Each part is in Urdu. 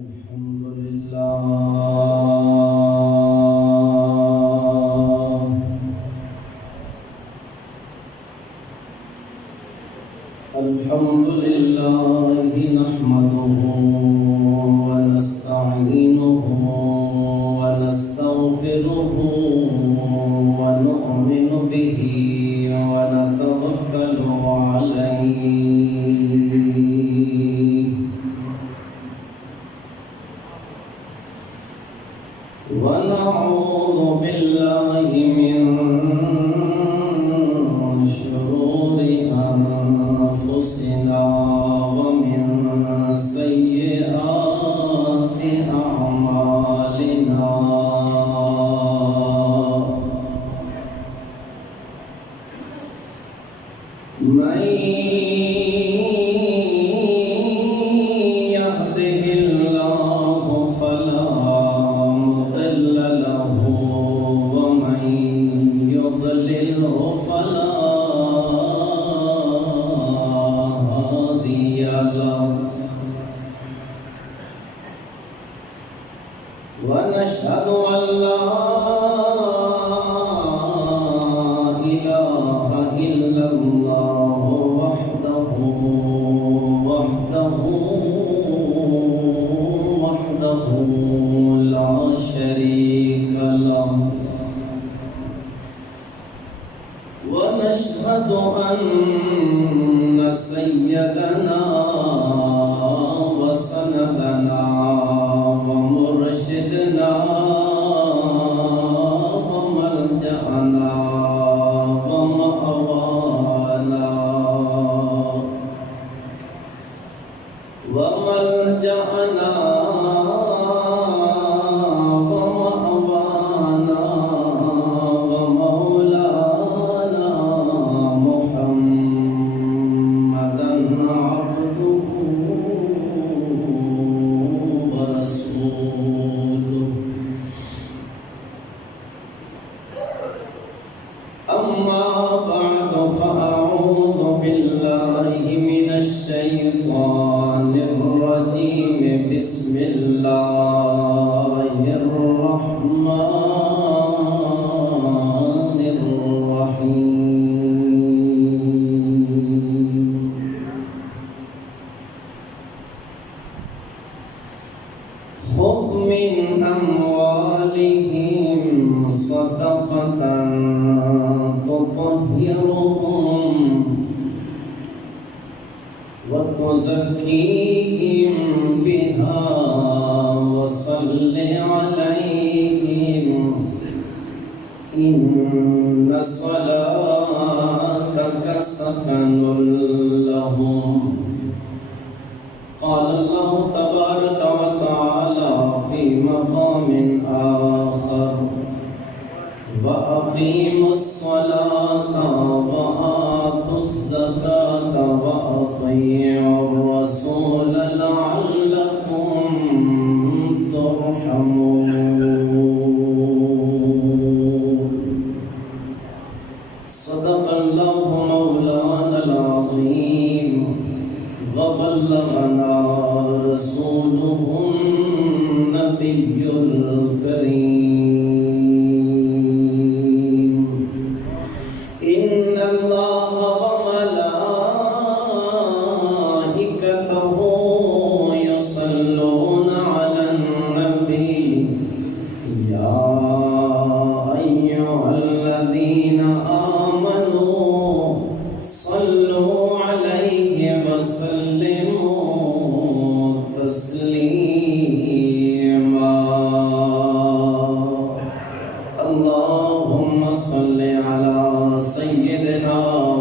الحمد لله نحمده ونستعينه ونستغفره ونؤمن به ونتوكل عليه ونعوذ بالله من شرور أنفسنا ومن سيئات أعمالنا من يهده الله فلا مضل له ومن يضلل فلا هادي له ونشهد أن لا إله إلا الله وحده لا شريك له ونشهد أن سيدنا وسندنا ومرشدنا وملجأنا ومأوانا وملجأنا ومأوانا ومولانا محمدا عبده ورسوله أما بعد فأعوذ بالله من الشيطان الرجيم بسم الله الرحمن الرحيم خذ من أموالهم صدقة تطهرهم وتزكيهم بها وصل عليهم إن صلاتك سكن لهم قال الله تبارك وتعالى في مقام آخر وأقيموا الصلاة وآتوا الزكاة وأطيعوا الرسول لعلكم ترحمون صدق الله مولانا العظيم وبلغنا رسوله النبي الكريم إن الله وملائكته يصلون على النبي يا أيها الذين آمنوا صلوا عليه وسلموا تسليما اللهم صل على سيدنا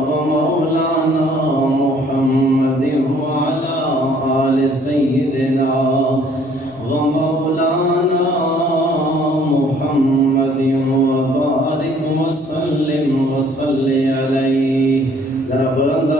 ومولانا محمد وعلى آل سيدنا ومولانا محمد وبارك وسلم وصل عليه ذرا بلند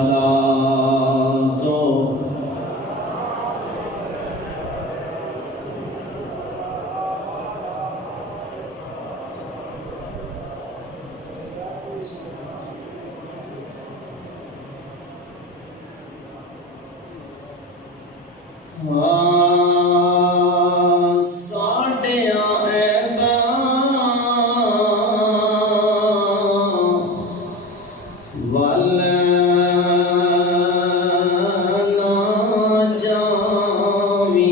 الصلاة ساڈیاں ول نہ جاویں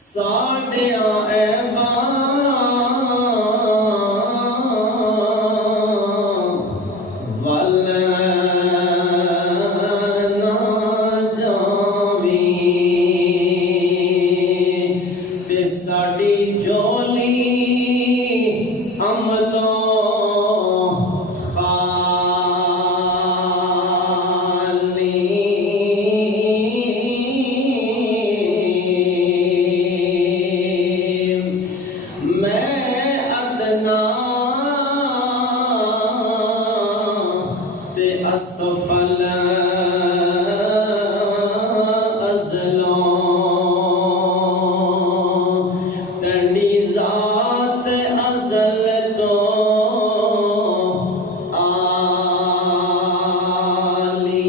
ساڈیاں ول نہ جاویں تے ساڈی جولی عملوں اسفل ازلوں تڑی ذات ازل تو عالی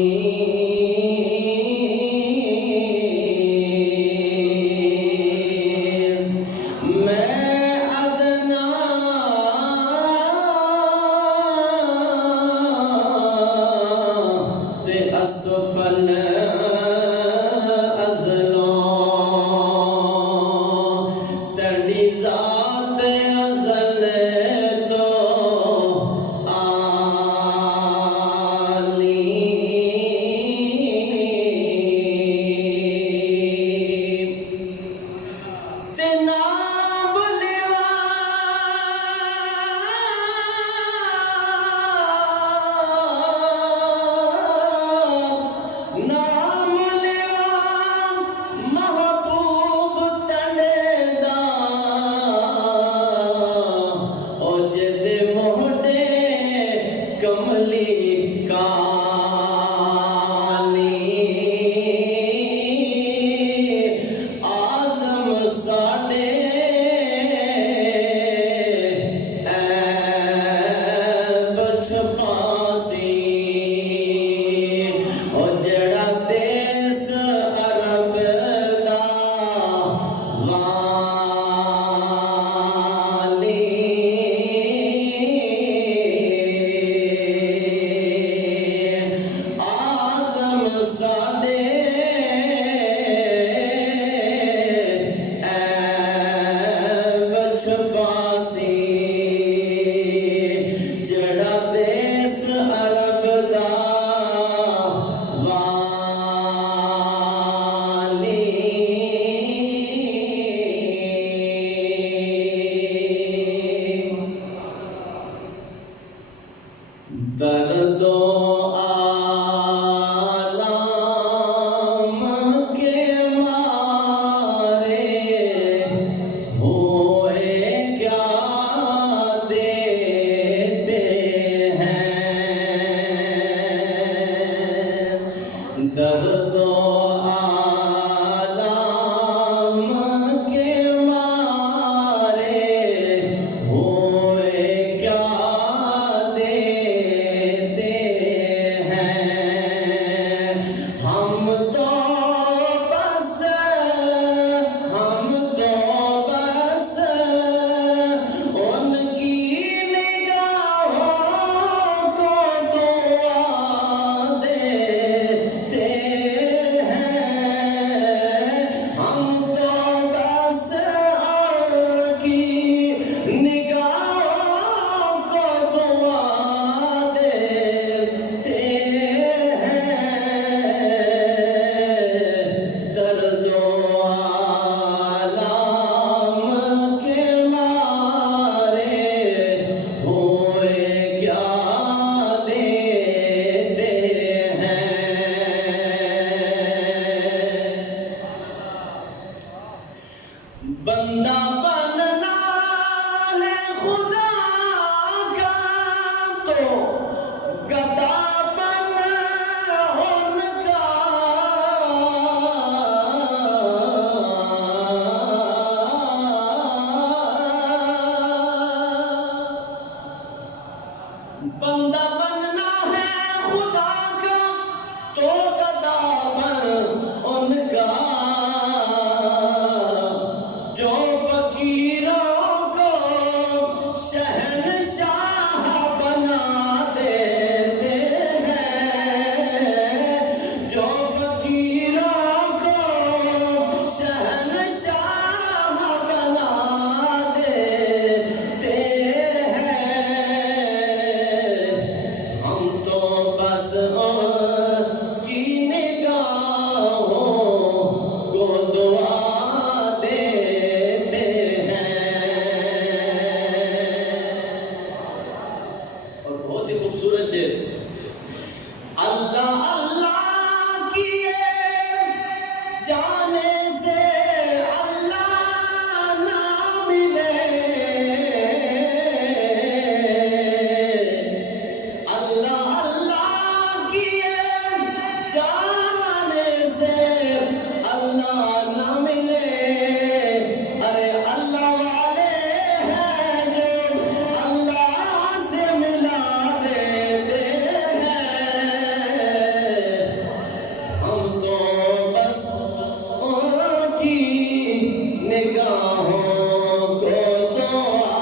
میں ادنا اسفل ازلوں تڑی ذات ازل تو عالی تے نام لیوا نام لیوا محبوب تڑے دا او جد موڑے کملی کالی آزم ساڈے ایب چھپاسی او جڑا دیس عرب دا والی آزم ساڈے ایب چھپاسی جڑا دیس عرب دا درد و آلام کے مارے ہوئے کیا دیتے ہیں درد و آلام کے مارے ہوئے کیا دیتے بندہ بننا ہے خدا کا تو گدا بن ان کا، جو فقیروں کو شہنشاہ بنا دیتے ہیں، جو فقیروں کو شہنشاہ بنا دیتے ہیں، ہم تو بس ان کی نگاہوں کو دعا دیتے ہیں۔ اور بہت ہی خوبصورت شعر، اللہ اللہ کیے جانے سے اللہ نہ ملے، اللہ اللہ کیے جانے سے اللہ نہ ملے، ارے اللہ والے ہیں جو اللہ سے ملا دیتے ہیں، ہم تو بس ان کی نگاہوں کو دعا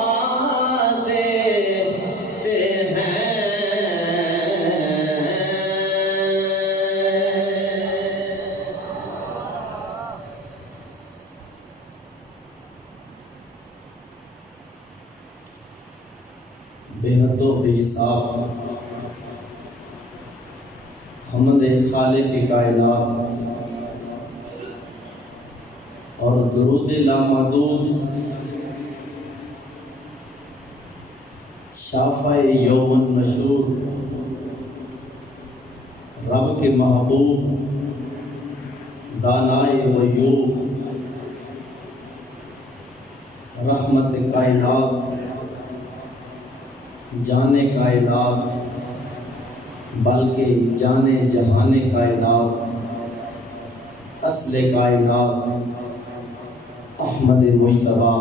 دیتے ہیں۔ بے حد و بے حساب حمد خالق کائنات اور درود لامحدود شافع یوم النشور رب کے محبوب دانائے غیوب رحمت کائنات جانے کائنات بلکہ جانے جہان کائنات اصل کائنات احمد مجتبیٰ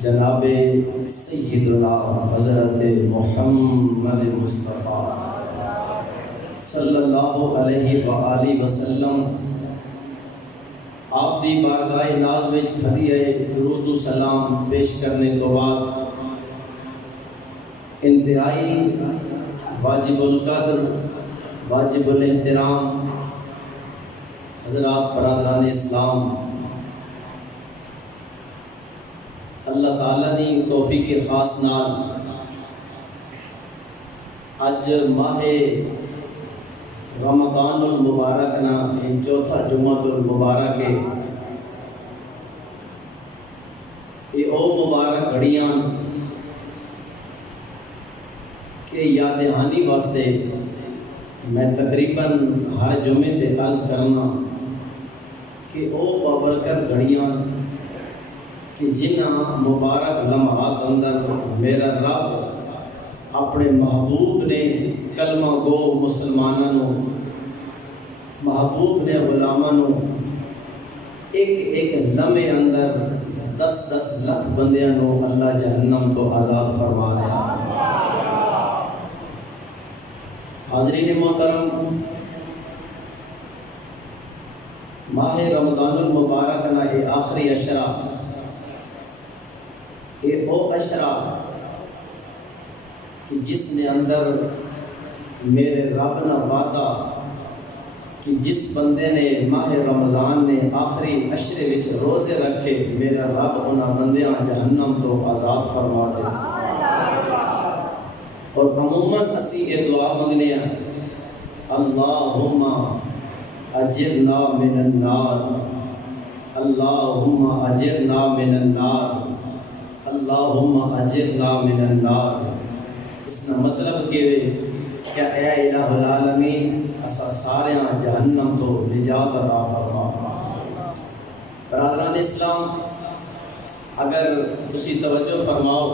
جناب سیدنا حضرت محمد مصطفیٰ صلی اللہ علیہ وآلہ وسلم آپ دی بارگاہ ناز وچ ہدیہ درود و سلام پیش کرنے تو بعد انتہائی واجب القدر واجب الاحترام حضرات برادران اسلام، اللہ تعالیٰ نے توفیق خاص نال اج ماہ رمضان المبارک نا چوتھا جمعۃ المبارک ہے، یہ او مبارک گھڑیاں کہ یاد دہانی واسطے میں تقریباً ہر جمعے تے عرض کرنا کہ او بابرکت گھڑیاں کہ جنہاں مبارک لمحات اندر میرا رب اپنے محبوب نے کلمہ گو مسلمانوں محبوب نے غلاموں ایک ایک لمحے اندر 10-10 لاکھ بندیاں نو اللہ جہنم تو آزاد فرما رہا ہے۔ حاضرین محترم، ماہ رمضان المبارک نا اے آخری اشرا، اے او اشرا کہ جس نے اندر میرے رب نہ وعدہ کہ جس بندے نے ماہ رمضان نے آخری اشرے وچ روزے رکھے میرا رب انہاں بندیاں جہنم تو آزاد فرما دے سی۔ اور عموماً اسی یہ دعا منگنے ہیں، اللہم اجرنا من النار، اللہم اجرنا من النار، اللہم اجرنا من النار۔ اس کا مطلب کہ اے الہ العالمین اسا ساریاں جہنم تو نجات عطا فرما۔ برادران اسلام، اگر تسی توجہ فرماؤ،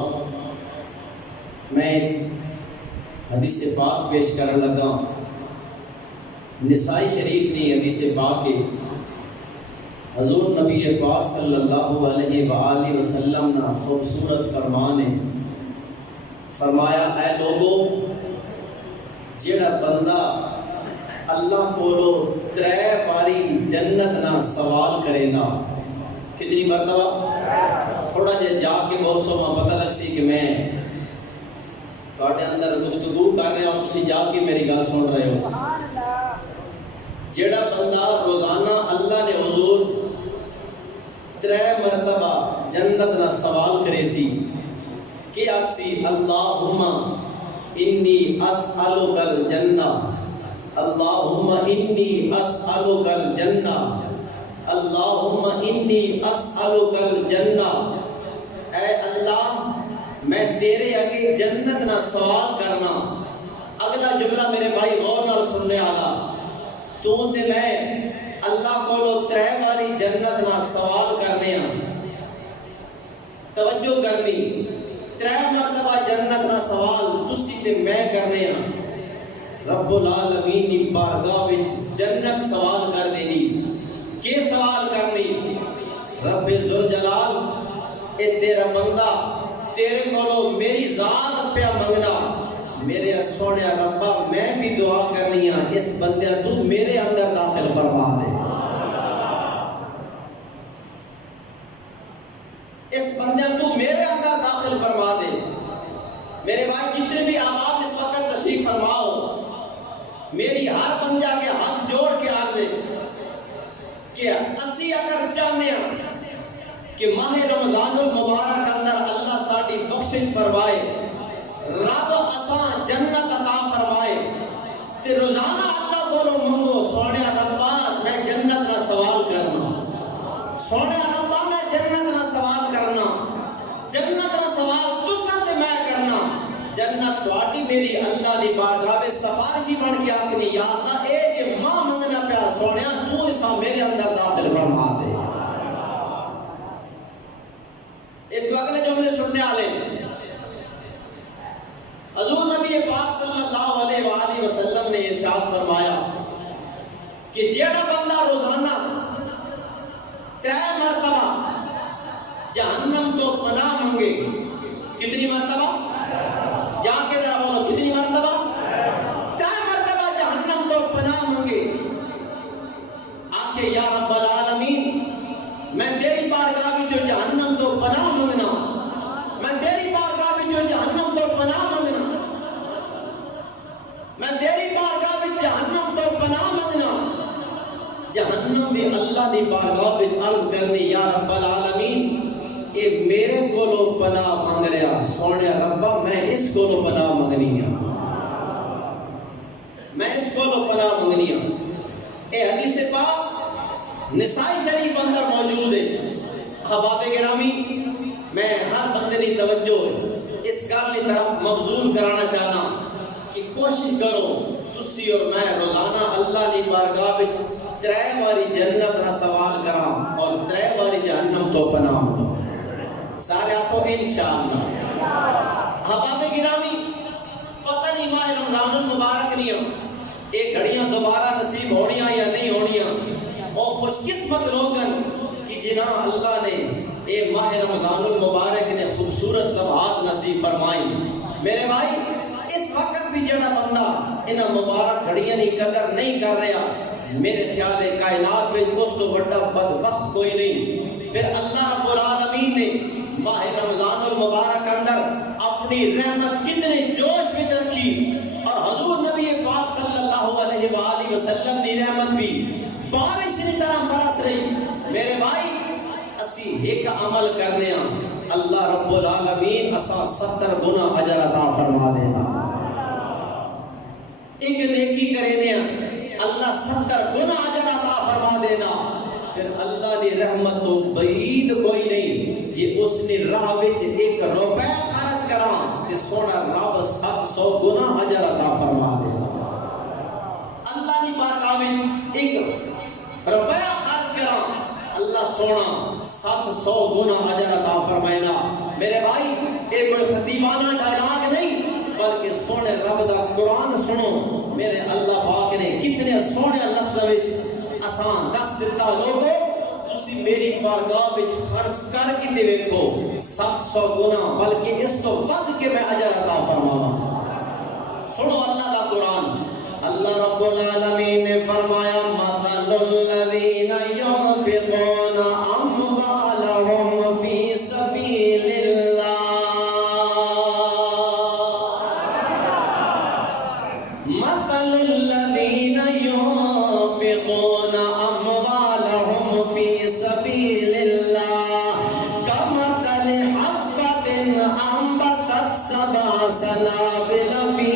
میں حدیث پاک پیش کرنے لگا، نسائی شریف نے حدیث پاک کے حضور نبی پاک صلی اللہ علیہ وآلہ وسلم نا خوبصورت فرمانے فرمایا اے لوگو جیڑا بندہ اللہ کولو 3 باری جنت نہ سوال کرے گا، کتنی مرتبہ؟ تھوڑا جے جا کے بہت سو میں پتہ لگ سی کہ میں تواڈے اندر گفتگو کر رہے ہوں، تسی جا کے میری گل سن رہے ہو۔ جیڑا بندہ روزانہ اللہ نے حضور 3 مرتبہ جنت نہ سوال کرے سی کہ اکسی اللہم انی اسألک الجنہ، اللہم انی اسألک الجنہ، اللہم انی اسألک الجنہ، اے اللہ میں تیرے آگے جنت نہ سوال کرنا۔ اگلا جملہ میرے بھائی غور نال سننے والا، تو تے میں اللہ کو 3 باری جنت نہ سوال کرنے ہاں، توجہ کرنی، 3 مرتبہ جنت نہ سوال تسی تے میں کرنے ہاں، رب العالمین دی بارگاہ وچ جنت سوال کر دینی۔ کہ سوال کرنی؟ رب ذوالجلال اے تیرا بندہ تیرے کولو میری ذات پیا منگنا، میرے سونے ربا میں بھی دعا کرنی ہاں اس بندے تو میرے اندر داخل فرما دے، اس بندے تو میرے اندر داخل فرما دے۔ میرے بھائی جتنے بھی آپ اس وقت تشریف فرماؤ، میری ہر بندہ کے ہاتھ جوڑ کے عرض ہے کہ اسی اگر چاہنے ہیں کہ ماہ رمضان المبارک اندر اللہ ساڑی بخشش فرمائے، رب اساں جنت عطا فرمائے، تے روزانہ اللہ کو منگو سونے ربا میں جنت نہ سوال کرنا، سونے ربا میں جنت نہ سوال کرنا، جنت نہ سوال تساں تے میں کرنا، جنت تواڈی میری اللہ دی بارگاہ وچ سفارشی بن کے آکھنی یا اللہ اے جے ماں منگنا پیا سونیا تو اسا میرے اندر داخل فرما دے۔ اس وقت جملے سننے والے حضور نبی پاک صلی اللہ علیہ وآلہ وسلم نے ارشاد فرمایا کہ جیڑا بندہ روزانہ 3 مرتبہ جہنم تو پناہ منگے، کتنی مرتبہ؟ جا کے ذرا بولو کتنی مرتبہ؟ 3 مرتبہ جہنم تو پناہ منگے، آکھے یا رب العالمین میں تیری بارگاہ وچ جہنم تو پناہ منگنا، میں تیری بارگاہ وچ جہنم تو پناہ منگنا، میں تیری بارگاہ وچ جہنم تو پناہ منگنا۔ جہنم بھی اللہ دی بارگاہ وچ عرض کرنی یا رب العالمین اے میرے کولو پناہ مانگ رہا، سونے ربا میں اس کولو پناہ منگنی ہاں، میں اس کولو پناہ منگنی ہاں۔ اے حدیث پاک نسائی شریف اندر موجود ہے۔ احباب گرامی میں ہر بندے کی توجہ اس گل کی طرف مبذول کرانا چاہنا کہ کوشش کرو تسی اور میں روزانہ اللہ کی بارگاہ وچ 3 باری جنت نہ سوال کراں اور 3 باری جہنم تو پناہ منگاں۔ سارے آپو انشاءاللہ۔ احباب گرامی پتہ نہیں ماہ رمضان المبارک نہیں یہ گھڑیاں دوبارہ نصیب ہونیاں یا نہیں ہونیاں، اور خوش قسمت لوگن کہ جنہاں اللہ نے اے ماہ رمضان المبارک نے خوبصورت لمحات نصیب فرمائی۔ میرے بھائی اس وقت بھی جڑا بندہ انہاں مبارک گھڑیاں کی قدر نہیں کر رہا، میرے خیال ہے کائنات میں اس تو بڑا بدبخت کوئی نہیں۔ پھر اللہ رب العالمین نے ماہ رمضان المبارک اندر اپنی رحمت کتنے جوش میں رکھی، اور حضور نبی پاک صلی اللہ علیہ وآلہ وسلم نے رحمت بھی بارش کی طرح برس رہی۔ میرے بھائی اسی ایک عمل کرنے ہیں، اللہ رب العالمین اساں 70 گنا اجر عطا فرما دینا۔ ایک نیکی کرنے ہیں، اللہ 70 گنا اجر عطا فرما دینا۔ پھر اللہ نے رحمت تو بعید کوئی نہیں جی اس نے راہ وچ 1 روپے خرچ کراں تے سونا رب 700 گنا اجر عطا فرما دینا۔ اللہ دی بارگاہ وچ 1 روپے خرچ کراں اللہ سونا 700 گنا اجر عطا فرمائنا۔ میرے بھائی یہ کوئی خطیبانہ ڈائلاگ نہیں بلکہ سونے رب دا قرآن سنو۔ میرے اللہ پاک نے کتنے سونے لفظ وچ آسان دس دیتا، لوگو تسی میری بارگاہ وچ خرچ کر کے تے ویکھو 700 گنا بلکہ اس تو ود کے میں اجر عطا العالمین نے فرمایا مثل الذین ينفقون اموالهم فی سبیل اللہ، مثل الذین ينفقون اموالهم فی سبیل اللہ کمثل حبۃ انبتت سبع سنابل فی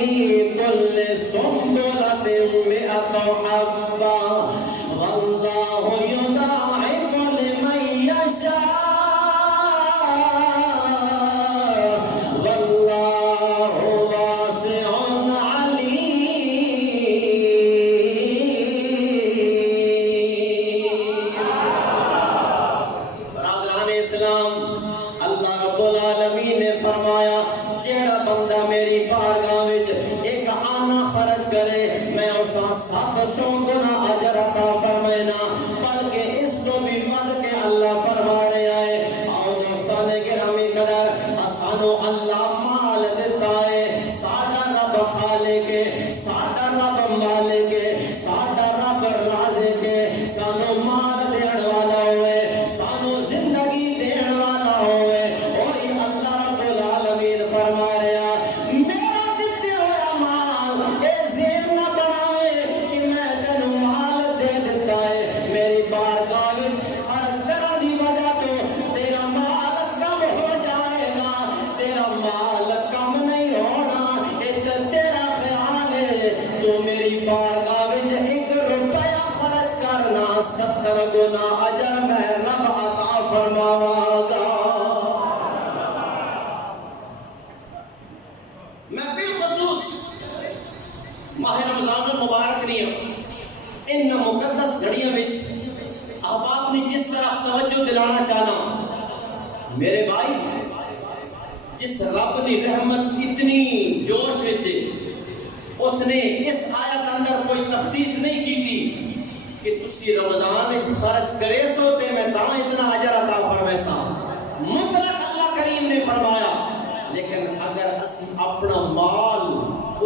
كل سنبلة مئة حبة والله يضاعف لمن يشاء والله واسع عليم۔ برادران اسلام، اللہ رب العالمین نے فرمایا جیڑا بندہ میری بارگاہ وچ ایک آنا خرچ کرے میں اسا 700 گنا اجر عطا فرمائنا، بلکہ اس تو بھی ود کے اللہ فرمانے آئے۔ آؤ دوستان گرامی قدر، اسانو اللہ مال دیتا ہے، ساڈا رب خالق ہے، ساڈا رب مالک ہے، ساڈا رب رازق ہے، سانو مال دین والا ہوئے، سانو زندگی دین والا ہوئے، وہی اللہ رب العالمین فرما رہا میرا دیتے ہویا مال اے زیر نہ بناوے کہ میں تینوں مال دے دیتا ہے، میری بارگاہ وچ خرچ کرن دی وجہ تو تیرا مال کم ہو جائے گا، تیرا مال کم نہیں ہونا، ایک تیرا خیال ہے تو میری بارگاہ وچ 1 روپیہ خرچ کرنا 70 گنا اجر میں رب عطا فرماواں گا۔ میں بالخصوص ماہ رمضان المبارک نہیں ان مقدس گھڑیاں وچ احباب نے جس طرح توجہ دلانا چاہنا، میرے بھائی جس رب نے رحمت اتنی جوش وچ اس نے اس آیت اندر کوئی تخصیص نہیں کی تھی کہ تسی رمضان وچ خرچ کرے سو تے میں تاں اتنا اجر عطا فرمائسا، مطلق اللہ کریم نے فرمایا۔ لیکن اگر اسی اپنا مال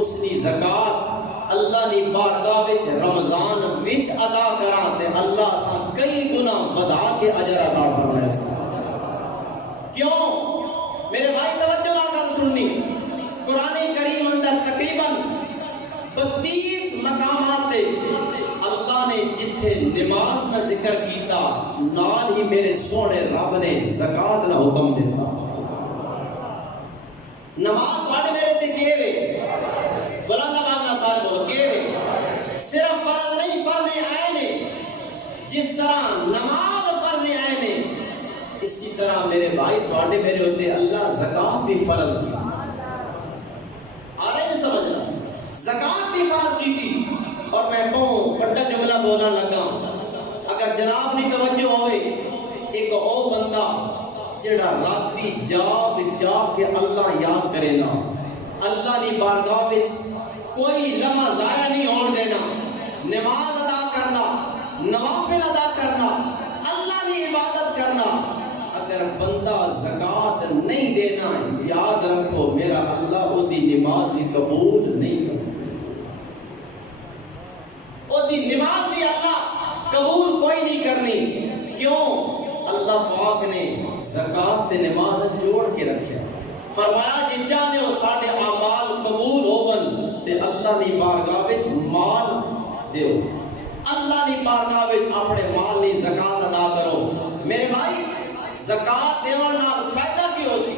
اس نے زکات اللہ نے بارگاہ وچ رمضان وچ ادا کراں تے اللہ سا کئی گنا ودا کے اجر عطا فرمائے۔ کیوں میرے بھائی توجہ نہ کر سننی، قرآن کریم اندر تقریباً 32 مقامات تے اللہ نے جتھے نماز نہ ذکر کیتا نال ہی میرے سونے رب نے زکات نہ حکم دیتا۔ نماز پڑھ میرے تے کیے وے بلند آواز نہ سارے بولو کیے وے، صرف فرض نہیں فرض عین ہے، جس طرح نماز فرض عین ہے اسی طرح میرے بھائی تواڈے میرے ہوتے اللہ زکات بھی فرض کی، آ رہے ہیں سمجھنا، زکات بھی فرض کی تھی۔ اور میں بہت بڑا جملہ بولنا لگا، اگر جناب نے توجہ ہوئے ایک او بندہ جڑا راتی جاگ کے اللہ یاد کرے نا، اللہ نے بارگاہ وچ کوئی لمحہ ضائع نہیں ہون دینا، نماز ادا کرنا، نوافل ادا کرنا، اللہ کی عبادت کرنا، اگر بندہ زکات نہیں دینا یاد رکھو میرا اللہ وہ دی نماز بھی قبول نہیں کرے، وہ دی نماز بھی اللہ قبول کوئی نہیں کرنی۔ کیوں؟ اللہ پاک نے زکات تے نماز جوڑ کے رکھیا، فرمایا جی چاہنے ہو ساڈے اعمال قبول ہون تے اللہ دی بارگاہ وچ مال دیو، اللہ دی بارگاہ وچ اپنے مال دی زکات ادا کرو۔ میرے بھائی زکات دیون نال فائدہ کی ہو سی؟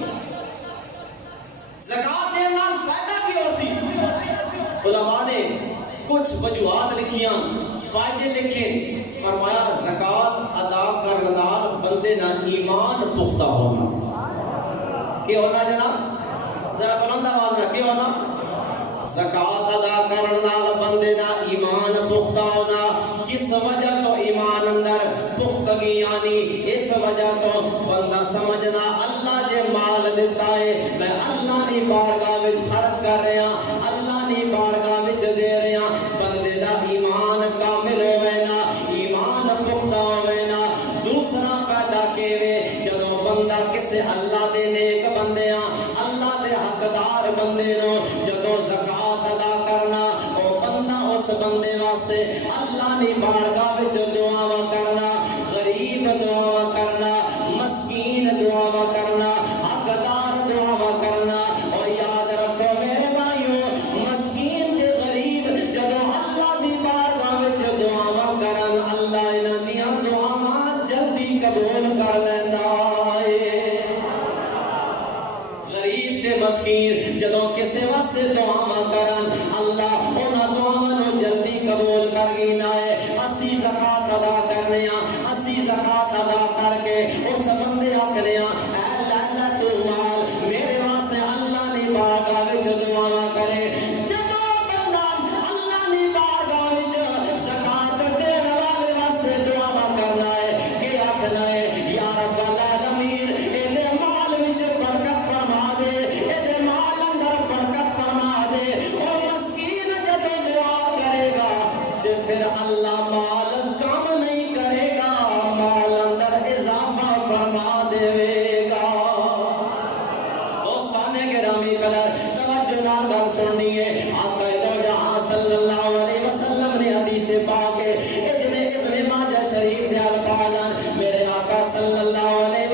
زکات دیون نال فائدہ کی ہو سی؟ علماء نے کچھ وجوہات لکھیاں، فائدے لکھے، فرمایا زکات ادا کرنے نال بندے نہ ایمان پختہ ہونا، کیا ہونا جناب؟ ذرا بلند آواز نہ کیا ہونا؟ زکات ادا کرنے نال بندے نہ ایمان پختہ ہونا۔ کس وجہ تو ایمان اندر پختگی یعنی اس وجہ تو بندہ سمجھنا اللہ جے مال دیتا ہے میں اللہ نے بارگاہ وچ خرچ کر رہا، اللہ نے بارگاہ وچ دے رہا، بندے دا ایمان کامل ہوئے نا، ایمان پختہ ہوئے نا۔ دوسرا فائدہ کیوے جدوں بندہ کسے اللہ دے نیک بندیاں اللہ دے حقدار بندے نو جدوں زکات ادا کرنا او بندہ اس بندے واسطے اللہ دی بارگاہ وچ دعاواں کرنا، غریب دعاواں کرنا، مسکین دعاواں کرنا، حقدار دعاواں کرنا۔ اور یاد رکھو میرے بھائیو، مسکین تے غریب جدوں اللہ دی بارگاہ وچ دعاواں کرن، اللہ انہاں دیاں دعاواں جلدی قبول کر لیندا ہے۔ غریب تے مسکین جدوں کسے واسطے دعاواں کرن، اللہ انہاں دعاواں نوں جلدی قبول کر گیندا ہے۔ اسی زکات ادا کرنے ہاں، اسی زکات ادا کر کے اس بندے آکھنے ہاں اے اللہ تو مال میرے واسطے اللہ نے بارگاہ وچ دعاواں کرے۔ جدوں بندہ اللہ نے بارگاہ وچ زکات دین والے واسطے دعاواں کرنا ہے کہ آکھنا ہے یا رب العالمین اے مال وچ برکت فرما دے، اے مال اندر برکت فرما دے۔ او مسکین جدوں دعا کرے گا تے پھر اللہ مال کم نہیں کرے گا، مال اندر اضافہ فرما دے گا۔ دوستانے گرامی قدر توجہ نال گل سننی ہے۔ آقا دو جہاں صلی اللہ علیہ وسلم نے حدیث پاک ابن ماجہ شریف دے الفاظ میرے آقا صلی اللہ علیہ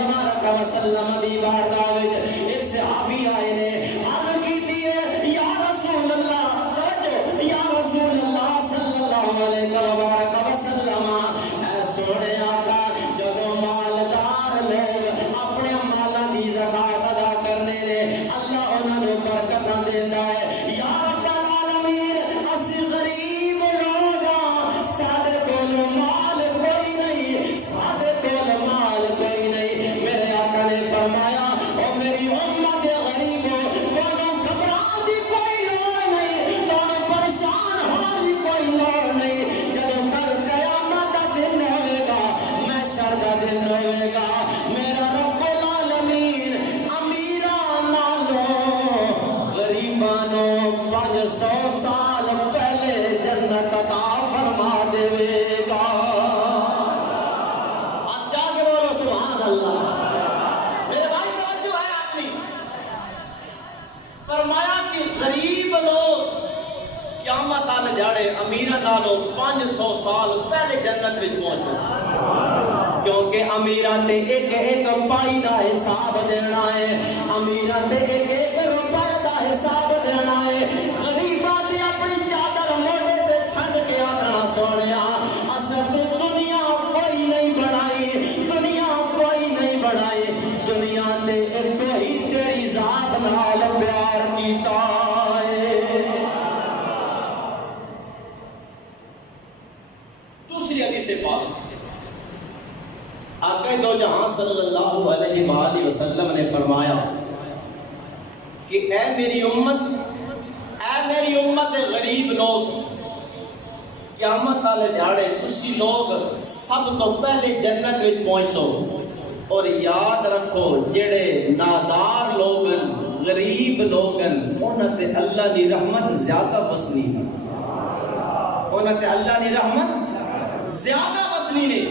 وسلم دی بارگاہ وچ ایک صحابی آئے نے، عرض کیتی ہے یا رسول اللہ، توجہ، یا رسول اللہ صلی اللہ علیہ وسلم، اے سونے آقا جدوں مالدار لوگ اپنے مالاں دی زکات ادا کرنے نے اللہ انہاں نوں برکتاں دیندا ہے۔ یا رب العالمین اسی غریب لوگ ہاں، ساڈے کول مال کوئی نہیں، ساڈے کول مال کوئی نہیں۔ میرے آقا نے فرمایا او میری امت غریبو، تانوں گھبران دی کوئی لوڑ نہیں، تانوں پریشان ہون دی کوئی لوڑ نہیں۔ جدوں کل قیامت دا دن ہوئے گا، محشر دا دن ہوئے گا، میرا رب العالمین امیراں نالوں غریباں نوں 500 سال پہلے جنت عطا فرما دے گا۔ اب جا کے بولو سبحان اللہ۔ میرے بھائی توجہ ہے اپنی، فرمایا کہ غریب لوگ قیامت والے جاڑے امیراں نالوں 500 سال پہلے جنت وچ پہنچ گئے، کیونکہ امیراں تے ایک ایک پائی دا حساب دینا ہے، امیراں تے ایک ایک روپے دا حساب دینا ہے۔ غریباں تے اپنی چادر موڑے تے چھڈ کے آکھنا سونیا اساں تے دنیا کوئی نہیں بنائی، دنیا کوئی نہیں بنائی، دنیا تے ایک ہی تیری ذات نال پیار کیتا ہے۔ دوسری حدیث پاک آقا دو جہاں صلی اللہ علیہ وآلہ وسلم نے فرمایا کہ اے میری امت غریب لوگ، قیامت والے دیہاڑے تسی لوگ سب تو پہلے جنت وچ پہنچو، اور یاد رکھو جڑے نادار لوگن، غریب لوگن، انہاں تے اللہ دی رحمت زیادہ وسنی ہے، انہاں تے اللہ دی رحمت زیادہ وسنی نے۔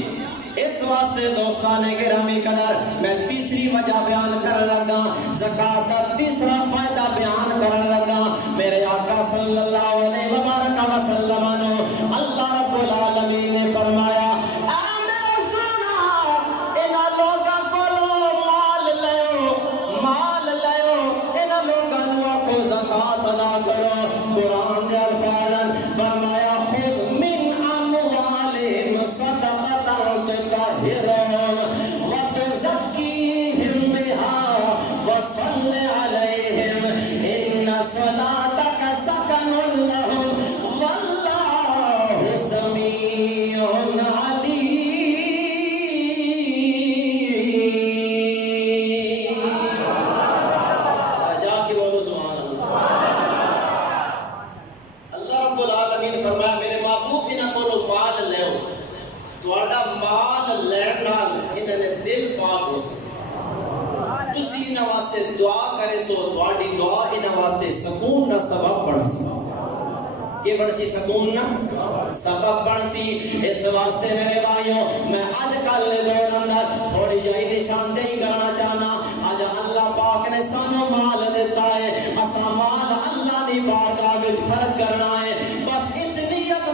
اس واسطے دوستانے گرامی قدر میں تیسری وجہ بیان کر لگا، زکات کا تیسرا فائدہ بیان کر لگا۔ میرے آقا صلی اللہ علیہ وسلم اللہ رب العالمین نے فرمایا اے میرے سونا انہاں لوگاں کولوں مال لیو، انہاں لوگاں نوں آکھو زکات ادا کرو۔ قرآن دے الفاظ فرمایا خذ من اموالہم صدقۃ تطہرہم وتزکیہم بہا وصل علیہم ان صلاتک سکن لہم واللہ سمیع علیم۔ جا کے بولو سبحان اللہ۔ اللہ رب العالمین فرمایا میرے محبوب انہاں کولوں مال لیو، تہاڈا مال لین نال انہاں دے دل پاک ہو سکے، تسی انہاں واسطے دعا کرے سو تہاڈی دعا انہاں واسطے سکون دا سبب بن سی۔ کہ بن سی سکون نا سبب بن سی۔ اس واسطے میرے بھائیوں میں اج کل دے دور اندر تھوڑی جہی نشاندہی کرنا چاہنا۔ اج اللہ پاک نے سانو مال دیتا ہے، اساں مال اللہ دی بارگاہ وچ خرچ کرنا ہے، بس اس نیت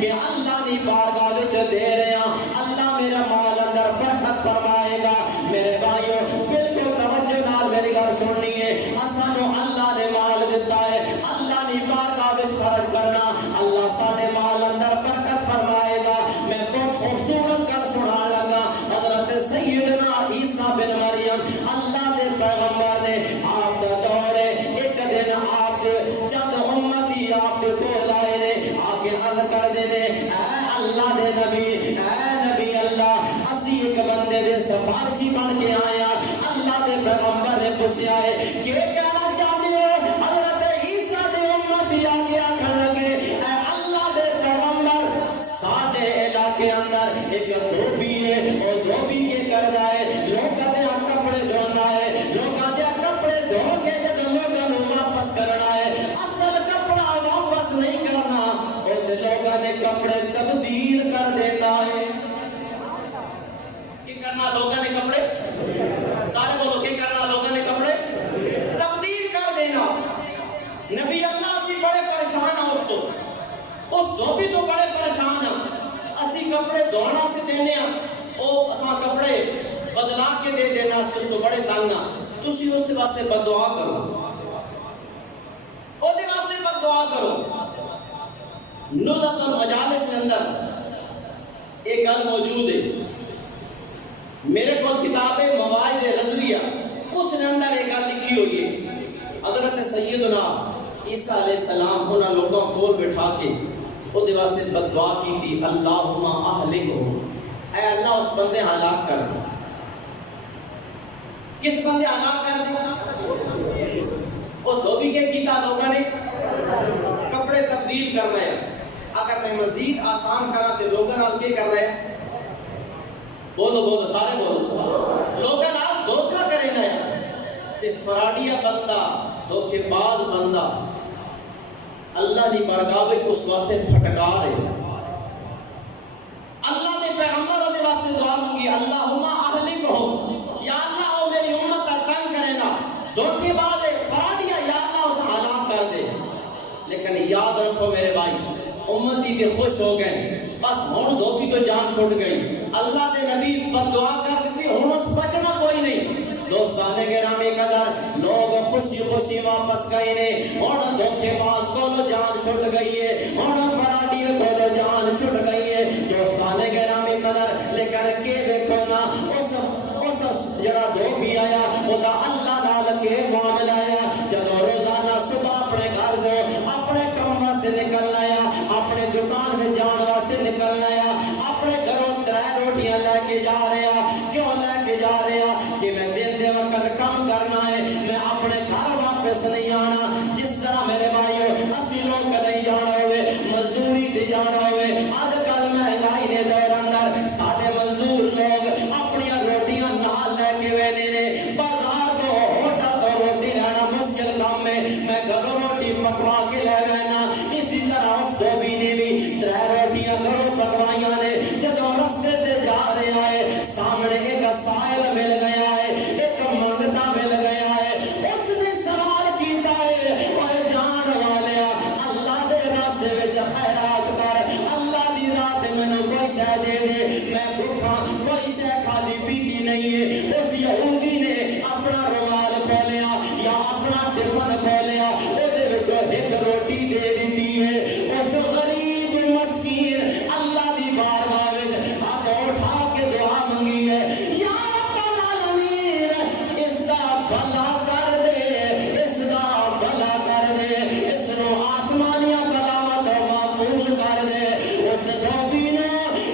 کہ اللہ دی بارگاہ وچ دے رہے ہیں، اللہ میرا مال اندر برکت فرمائے گا۔ میرے بھائیو بالکل توجہ نال میری گل سننی ہے، اسانو اللہ نے مال دیتا ہے، اللہ دی بارگاہ وچ خرچ کرنا، اللہ ساڈے مال اندر برکت فرمائے گا۔ میں بہت خوبصورت گل سنان لگا، حضرت سیدنا عیسیٰ بن مریم اللہ دے پیغمبر نے آپ دا دور ہے، ایک دن آپ دے چند امتی آپ دے کول آئے نے، آگے عرض کر دے نے اے اللہ دے نبی، اے نبی اللہ، اسی ایک بندے دے سفارشی بن کے آیا۔ اللہ دے پیغمبر نے پوچھا ہے کہ کہنا چاہتے ہو؟ حضرت عیسیٰ دے امتی آگے آکھن لگے اے اللہ دے پیغمبر، ساڈے علاقے اندر ایک دھوبی ہے، اور دھوبی کے کردا ہے لوکاں دے کپڑے دھونا ہے، لوکاں دے کپڑے دھو کے جد لوکاں نوں واپس کرنا ہے، اصل کپڑا واپس نہیں کرنا، اور لوکاں دے کپڑے تبدیل کر دینا ہے۔ کی کرنا لوکاں دے کپڑے؟ سارے بولو کی کرنا لوکاں دے کپڑے تبدیل کر دینا۔ نبی اللہ اسی بڑے پریشان ہیں اس دھوبی تو بڑے پریشان ہیں، اسی کپڑے دھونا سے دینے ہیں، او اساں کپڑے بدلا کے دے دینا سے اس کو بڑے تنگ ہیں، تسی اس واسطے بددعا کرو، او دے واسطے بددعا کرو۔ نزہت المجالس کے اندر ایک گل موجود ہے، میرے کو کتاب مواعظ رضویہ اس نے اندر ایک گل لکھی ہوئی ہے، حضرت سیدنا عیسیٰ علیہ السلام انہاں لوگوں کو بٹھا کے او دے واسطے بددعا کی تھی، اللہم اہلکو، اے اللہ اس بندے ہلاک کر دے۔ کس بندے ہلاک کر دے؟ اس دھوبی کے کیتا لوگوں نے کپڑے تبدیل کر رہے ہیں۔ اگر میں مزید آسان کرا تو لوگوں نال کے کر رہے ہیں؟ بولو بولو سارے بولو، لوگوں نال دھوکا کرے گا تے فراڈیا بندہ، دھوکے باز بندہ اللہ دی بارگاہ وچ اس واسطے پھٹکار ہے۔ اللہ دے پیغمبر دے واسطے دعا مانگی، اللہم اہلکو، یا اللہ او میری امت کا تنگ کرے گا، دھوکے باز ہے فراڈیا، یا اللہ اسے ہلاک کر دے۔ لیکن یاد رکھو میرے بھائی، امتی تے خوش ہو گئے، بس ہن دھوکی تو جان چھوٹ گئی، اللہ دے نبی بد دعا کر دیتی، ہن اس بچنا کوئی نہیں۔ دوستانے گرامی قدر لوگ خوشی خوشی واپس گئے نے، ہن دھوکے باز کو جان چھٹ گئی ہے، ہن فراڈی کو جان چھٹ گئی ہے۔ دوستانے گرامی قدر لیکن کے دیکھو نا اس جڑا دھوبی آیا او دا اللہ نال کے معاملہ آیا، جدو روزانہ صبح اپنے گھر جو اپنے کام سے نکلنا آیا، اپنے دکان میں جان واسطے نکلنا آیا، اپنے گھروں 3 روٹیاں لے کے جا رہے ہیں، کیوں لے کے جا رہے ہیں؟ کہ میں دن دے وقت کام کرنا ہے، میں اپنے گھر واپس نہیں آنا۔ جس طرح میرے بھائیو اسی لوگ کدی جانا ہوئے مزدوری تے جانا ہوئے، آج کل مہنگائی نے دور اندر سارے مزدور لوگ اپنی روٹیاں نال لے کے وینے نے، بازار کو ہوٹل تو روٹی لینا مشکل کام ہے، میں گھروں روٹی پکوا کے لے لینا۔ اسی طرح اس دھوبی نے بھی 3 روٹیاں گھروں پکوائیاں نے، جدو رستے تے جا رہا ہے سامنے ایک سائل مل گیا ہے، ایک منگتا مل گیا ہے، اس نے سوال کیتا ہے، اے جان والیا اللہ دے راستے وچ خیرات کر، اللہ دی رات مینوں کوئی شے دے دے، میں بھوکا کوئی شے کھادی پیتی نہیں ہے۔ اس یہودی نے اپنا رومال کھولیا یا اپنا ٹفن کھولیا، او دے وچ ایک روٹی دے دیتی ہے۔ اس غریب مسکین اللہ دی بارگاہ وچ ہاتھ اٹھا کے دعا منگی ہے، یا رب العالمین اس دا بھلا کر دے، اس دا بھلا کر دے، اس نو آسمانیاں بلاواں تو محفوظ کر دے۔ اس دھوبی نے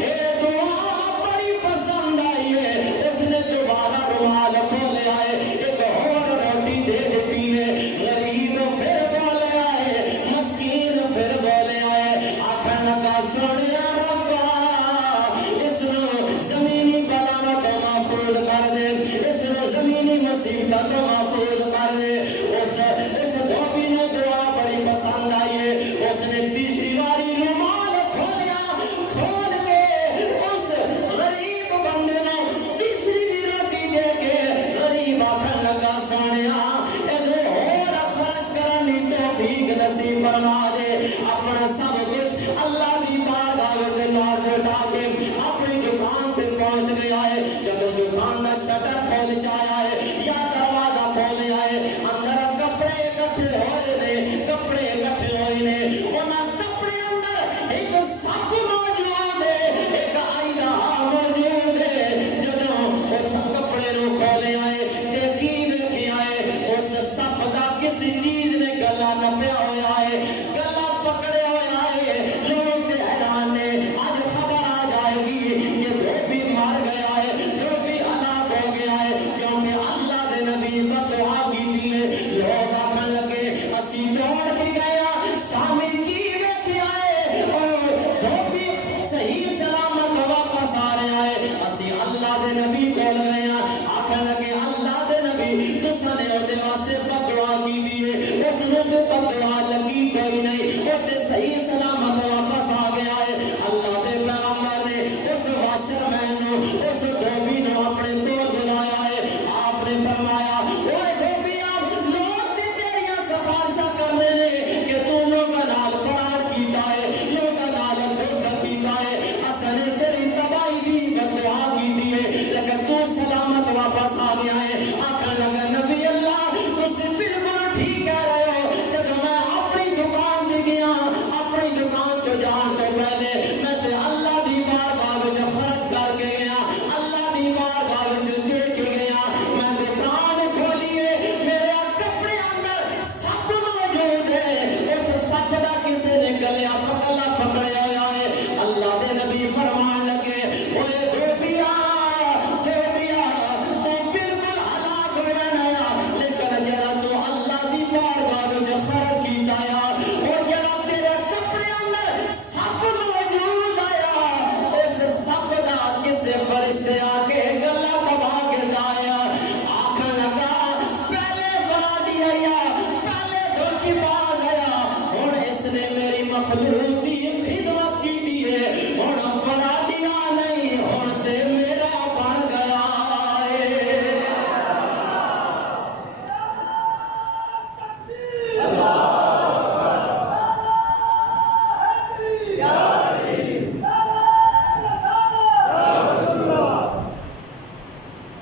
اے دعا بڑی پسند آئی ہے، اس نے دوبارہ رومال کھولیا ہے، ایک اور روٹی دے دیتی ہے۔ غریب پھر بولیا ہے، مسکین پھر بولیا ہے، آکھن لگا سونیا ربا اس نو زمینی بلاواں تو محفوظ کر دے، اس نو زمینی مصیبتاں تو محفوظ کر دے۔ اس دھوبی نے دعا بڑی پسند آئی ہے، اس نے تیسری باری رومال کھولیا، کھول کے اس غریب بندے نے تیسری بھی روٹی دے کے غریب آکھن لگا سونیا اے اور خرچ کرن دی توفیق نصیب فرما دے، اپنا سب کچھ اللہ دی بارگاہ گلا نپیا ہوا ہے گلا پکڑیا ہوا ہے لوگ حیران نے آج خبر آ جائے گی کہ دھوبی مر گیا ہے دھوبی ہلاک ہو گیا ہے کیونکہ اللہ دے نبی بدعا کی دیے لوگ آکھن لگے اسی دوڑ کے گیا سامی کی ویکھیا ہے اور دھوبی صحیح سلامت واپس آ رہا ہے اسی اللہ دے نبی کول گیا آکھن لگے اللہ دے نبی تساں نے اودے واسطے بدعا کی دیے اس نوں تے بدعا لگی کوئی نہیں او تے صحیح سلامت واپس آ گیا ہے اللہ دے پیغمبر نے اس واشر مین نو اس دھوبی نو اپنے کول بلایا ہے آپ نے فرمایا اوے دھوبی آپ لوگ تے تیریاں سفارشاں کر رہے ہیں کہ تو لوگاں نال فراڈ کیتا ہے لوگاں نال دھوکا کیتا ہے اصل تیری تباہی دی بدعا کی ہے لیکن تو سلامت واپس آ گیا ہے آخر لگا نبی اللہ تسی بالکل ٹھیک کہہ رہے ہو جب میں اپنی دکان دے گیا اپنی دکان تو جان تو پہلے میں تے اللہ دی بارگاہ وچ خرچ کر کے گیا اللہ دی بارگاہ وچ دے کے گیا میں دکان کھولی ہے میرے کپڑے اندر سب موجود ہے اس سب دا کسی نے گلیا پکڑیا ہوا ہے اللہ دے نبی فرمان لگے اوے دھوبیا تو بالکل ہلاک ہو جانا لیکن جڑا تو اللہ دی بارگاہ وچ خرچ کیتا ہے او جڑا تیرے کپڑے اندر سب موجود آیا اس سب دا کسے فرشتے آ کے گلا دبا کے دایا آکھن لگا پہلے فرادی آیا پہلے دھوکے باز آیا ہن اس نے میری مخلوق دی خدمت کی ہے ہن فرادی آ نہیں ہن تے میرا بن گیا ہے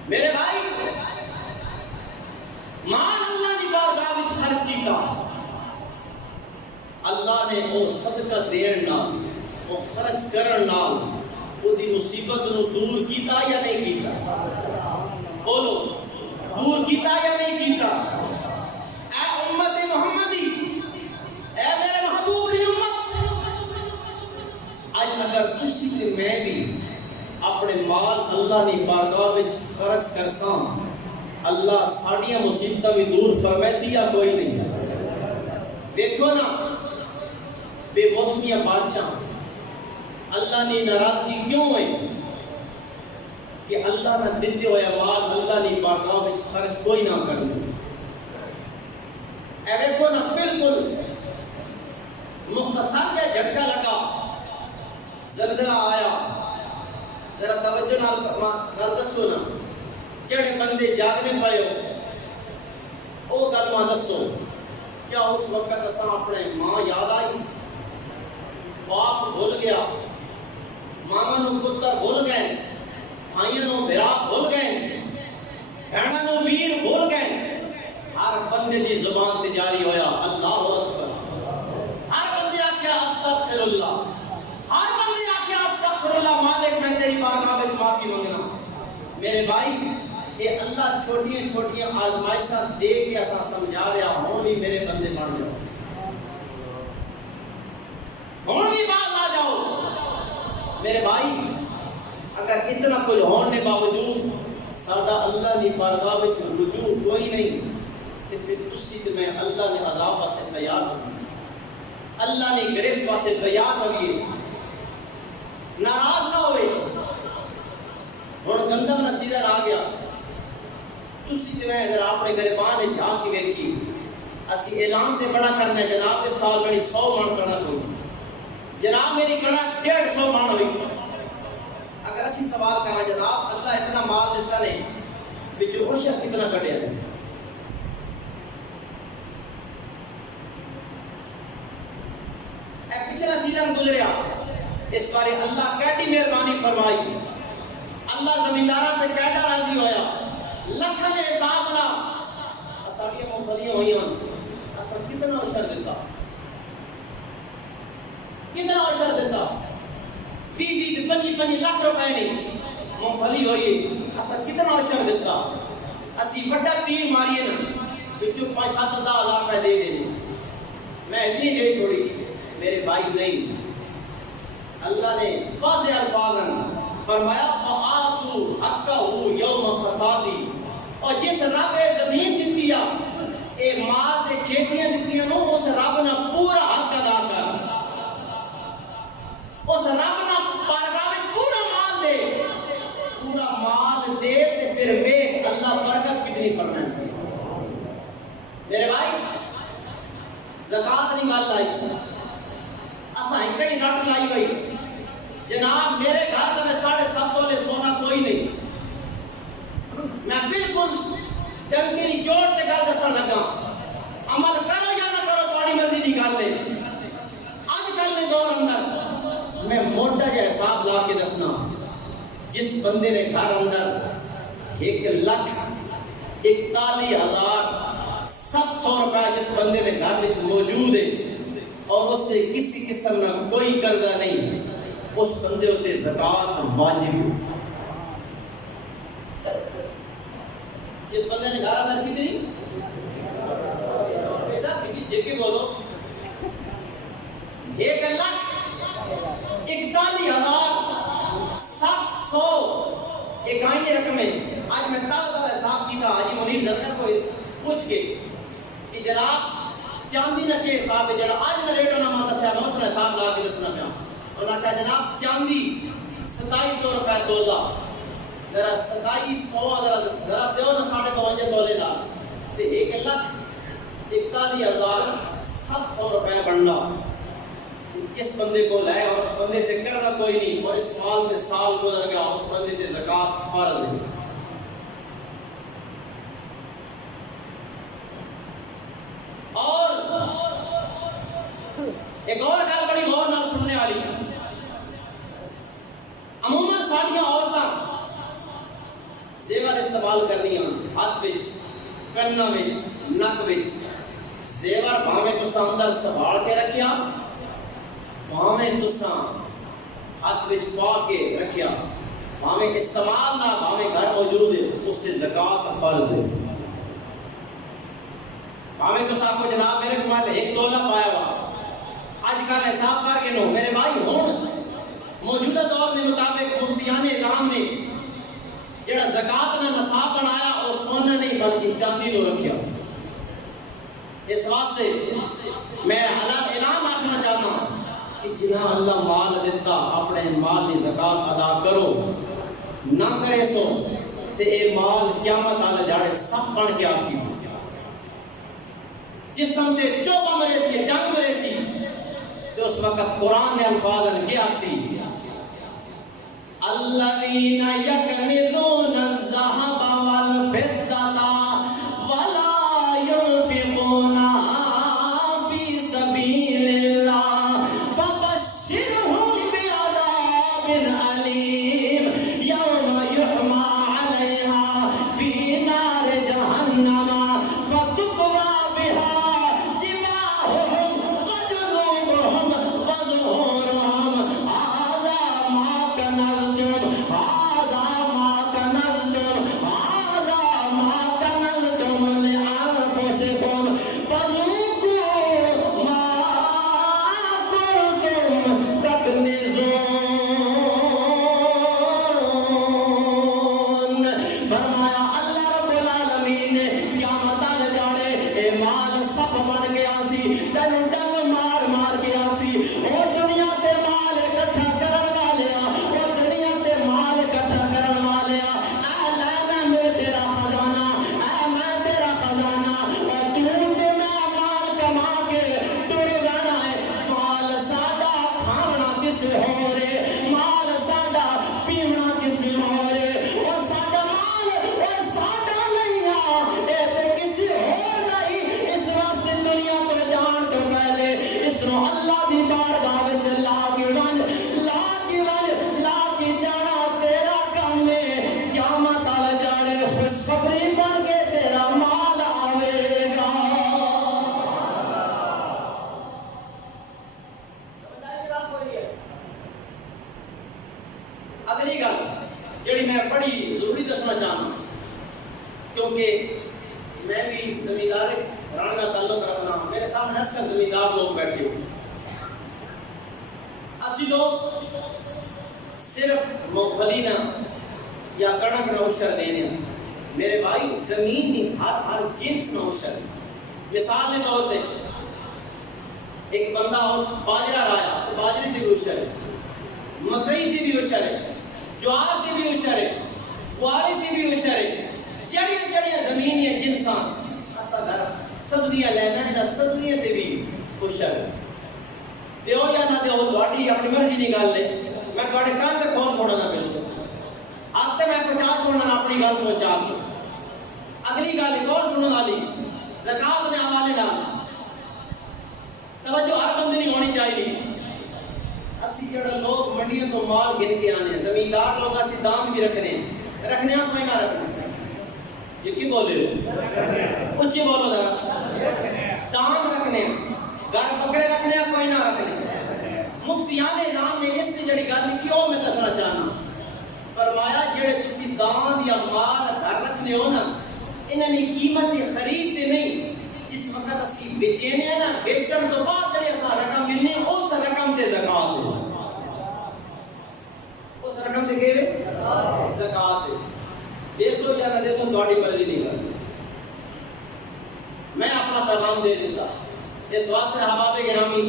میرے بھائی مان اللہ دی بارگاہ وچ خرچ کیتا اللہ نے وہ صدقہ دین نال وہ خرچ کرن نال وہ دی مصیبت نو دور کیتا یا نہیں کیتا بولو دور کیتا یا نہیں کیتا اے امت محمدی اے میرے محبوب دی امت آج اگر تسی تے میں بھی اپنے مال اللہ نے بارگاہ وچ خرچ کرساں اللہ ساڑیاں مصیبتاں بھی دور فرمیسی یا کوئی نہیں دیکھو نا بے موسمیہ بادشاہ اللہ نے ناراضگی کیوں ہوئی کہ اللہ نے دیتے ہوئے مال اللہ نے بارگاہ وچ خرچ کوئی نہ کرنا اے دیکھو نا بالکل مختصر جا جھٹکا لگا زلزلہ آیا ذرا توجہ نال دسو نا جڑے بندے جاگنے پائے ہو او گل ماں دسو کیا اس وقت اساں اپنے ماں یاد آئی باپ بھول گیا ماما نو پتر بھول گئے بھائیاں نو بھرا بھول گئے بہناں نو ویر بھول گئے ہر بندے دی زبان تے جاری ہویا اللہ اکبر ہر بندے آکھیا استغفر اللہ ہر بندے آکھیا استغفر اللہ مالک میں تیری بارگاہ وچ معافی منگنا میرے بھائی یہ اللہ چھوٹیاں چھوٹیاں آزمائشاں دے کے اساں سمجھا رہا ہوں بھی میرے بندے بن جاؤ ہوں بھی باز آ جاؤ میرے بھائی اگر اتنا کچھ ہونے باوجود ساڈا اللہ نے بارگاہ وچ رجوع کوئی نہیں تے پھر تسی تے میں اللہ نے عذاب واسطے تیار ہو اللہ نے گرفت واسطے تیار ہوئیے ناراض نہ ہوئے ہن گندم نصیدر آ گیا تسی تے میں اگر اپنے گریبان جا کے ویکھی اسی اعلان تے بڑا کرنا جناب اس سال بڑی 100 من کرنا کوئی جناب میری کڑک 150 مان ہوئی اگر اسی سوال کرنا جناب اللہ اتنا مال دیتا نہیں بچو عشر کتنا کٹیا ہے اے پچھلا سیزن گزریا اس بارے اللہ کیڈی مہربانی فرمائی اللہ زمینداراں تے کیڈا راضی ہویا لکھاں دے حساب نال ساڈیاں مفلیاں ہوئیاں اساں کتنا عشر دیتا کتنا عشر دیتا 20-25 لاکھ روپے نہیں مفلی ہوئی اساں کتنا عشر دیتا اسی بڑا تیر ماریے نا بچو 5-7 ہزار روپے دے دے میں اتنی دے چھوڑی میرے بھائی نہیں. اللہ نے واضح الفاظاً فرمایا وَآتُوا حَقَّهُ يَوْمَ حَصَادِهِ. اور جس رب زمین دیتی اے مال تے کھیتیاں دیتیاں نو اس رب نے پورا حق ادا کر. اس رب نے بارگاہ میں پورا مال دے تے پھر ویکھ اللہ برکت کتنی فرمائے. میرے بھائی زکات نہیں گل لائی اساں کئی رٹ لائی ہوئی. جناب میرے گھر میں 7.5 تولے سونا کوئی نہیں. میں بالکل ڈنگی جوڑ تے گل دسن لگا. عمل کرو یا نہ کرو تہاڈی مرضی دی گل ہے. اج کل دے دور اندر میں موٹا جہا حساب لا کے دسنا. جس بندے نے گھر اندر 1,41,700 روپے جس بندے نے گھر میں موجود ہے اور اس سے کسی قسم کا کوئی قرضہ نہیں, اس بندے ہوتے زکات واجب ہے. جس بندے نے گھر اندر کی تھی پیسہ جگہ بولو 1,41,700 ایک آئیں رقم ہے. آج میں تازہ حساب کیتا حاجی منیر زرگر کو پوچھ کے کہ جناب چاندی نہ کے حساب ہے جڑا آج میں ریٹ نہ ماتا سے میں اس نے حساب لا کے دسنا پیا. اور کہا جناب چاندی 2700 روپے تولہ. ذرا 2700 ذرا دیو نا 52 تولے دا تے 1,41,700 روپے بننا. اس بندے کو لائے اور اس بندے تے قرضہ کوئی نہیں اور اس مال تے سال گزر گیا, اس بندے تے زکات فرض ہے. اور ایک اور گل بڑی غور نال سننے والی. عموماً ساڈیاں عورتاں زیور استعمال کرنیاں ہاتھ وچ کناں وچ نک وچ. زیور بھاویں تساں اندر سنبھال کے رکھیا بھاویں تساں ہاتھ وچ پا کے رکھیا بھاویں استعمال نہ بھاویں گھر موجود ہے اس تے زکات فرض ہے. بھاویں تساں کو جناب میرے کو تے 1 تولہ پایا وا اج کل حساب کر کے نو میرے بھائی ہن موجودہ دور کے مطابق مفتیان نظام نے جڑا زکات نے نصاب بنایا اور سونا نہیں بلکہ چاندی نو رکھیا. اس واسطے میں حالات اعلان رکھنا چاہتا ہوں کہ جنہاں اللہ مال دیتا اپنے مال کی زکات ادا کرو. نہ کرے سو تے اے مال قیامت والے جاڑے سب بن کے آسی. جسم تے چوبا مرے سی ڈنگ مرے سی تو اس وقت قرآن نے الفاظ کیا سی الذین یکنزون الذھب والفضة ولا ينفقونها فی سبیل اللہ فبشرهم بعذاب علیم یوم یحمى علیہا فی نار جہنم فتقوی اللہ دی بارگاہ سامنے اکثر زمیندار لوگ بیٹھے ہوئے. اسی لوگ صرف مونگپھلی نہ یا کڑک نہ اشر لینے. میرے بھائی زمین کی ہر جنس نہ اشر. مثال کے طور پہ ایک بندہ اس باجرہ لایا تو باجرے کی بھی اشر ہے, مکئی کی بھی اشر ہے, جوار کی بھی اشر ہے, گوارے کی بھی اشر ہے. جڑیاں جڑیاں زمین یا جنسان اسا گھر سبزیاں لینا ہے, سبزیاں تے بھی اشر ہے. دیو یا نہ دیو تہاڈی اپنی مرضی دی گل ہے. میں تہاڈے کان تے کھول چھوڑنا بالکل آتے میں پہنچا چھوڑنا اپنی گل پہنچا کے. اگلی گل ایک اور سنو والی زکات کے حوالے نال توجہ ہر بندے نہیں ہونی چاہیے. اسی جڑا لوگ منڈیوں تو مال گن کے آنے زمیندار لوگ اسی دام بھی رکھنے کوئی نہ رکھنے. جی کی بولے ہو اچھی بولو ذرا. دام رکھنے گھر بکرے رکھنے کوئی نہ رکھنے. مفتیان نظام نے اس کی جڑی گل لکھی وہ میں دسنا چاہنا. فرمایا جڑے تسی دان یا مال گھر رکھنے ہو نا انہاں دی قیمت خرید تے نہیں جس وقت اسی بیچنے ہیں نا بیچن تو بعد جڑی اساں رقم ملنی اس رقم تے زکات ہے. اس رقم تے کیویں زکات ہے. دیسو یا نہ دیسو تہاڈی مرضی نہیں کرتی. میں اپنا پیغام دے دیتا اس واسطے احباب گرامی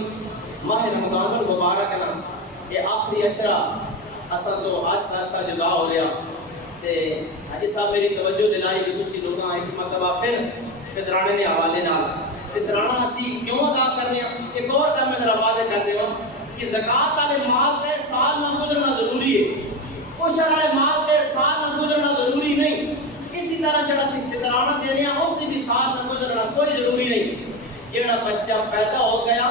ماہ رمضان المبارک نا یہ آخری عشرہ اساں تو آہستہ آہستہ جدا ہو رہا تے حاجی صاحب میری توجہ دلائی کہ تسی لوگاں ایک مرتبہ پھر فطرانے دے حوالے نال فطرانہ اسی کیوں ادا کرنے ہیں. ایک اور گل میں ذرا واضح کر دیواں کہ زکات والے مال تے سال نہ گزرنا ضروری ہے. عشر والے مال تے سال نہ گزرنا ضروری نہیں. اسی طرح جڑا سی فطرانہ دے رہے ہیں اس دی بھی سال نہ گزرنا کوئی ضروری نہیں. جڑا بچہ پیدا ہو گیا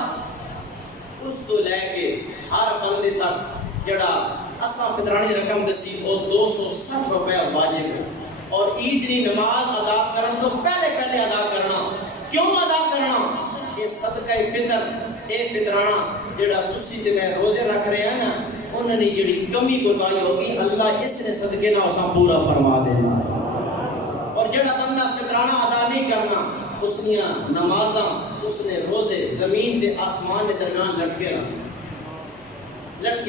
اس تو لے کے ہر بندے تک جڑا اساں فطرانے رقم دسی وہ 260 روپے واجب ہے. اور عید کی نماز ادا کرن تو پہلے ادا کرنا. کیوں ادا کرنا؟ یہ صدقہ فطر اے فطرانہ جڑا تسی تے میں روزے رکھ رہے ہیں نا انہاں نے جڑی کمی کوتاہی ہوگی اللہ اس نے صدقے نہ اساں پورا فرما دینا. اور جڑا بندہ فطرانہ ادا نہیں کرنا اس نے نمازاں اس نے روزے زمین تے آسمان کے درمیان لٹکے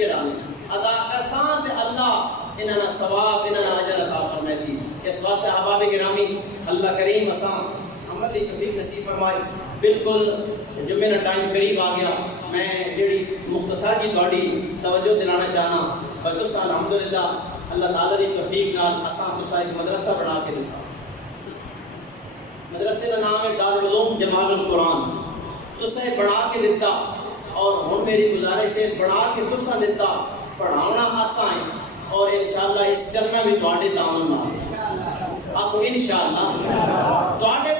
رہنے ادا کرسان تے اللہ انہاں ثواب انہاں اجر عطا فرمائے سی. اس واسطے احباب گرامی اللہ کریم اساں عمل کی توفیق نصیب فرمائے. بالکل جمعہ کا ٹائم قریب آ گیا. میں جڑی مختصر جی تہاڈی توجہ دلانا چاہنا پر تساں الحمدللہ اللہ تعالی دی توفیق نال اساں تساں ایک مدرسہ بنا کے دتا. مدرسے کا نام ہے دارالعلوم جمال القرآن. تساں بنا کے دتا اور ہن میری گزارش ہے بنا کے تساں دتا پڑھانا آسان ہے اور انشاءاللہ اس چلنا بھی تہاڈے تعاون نال آپ انشاءاللہ تہاڈے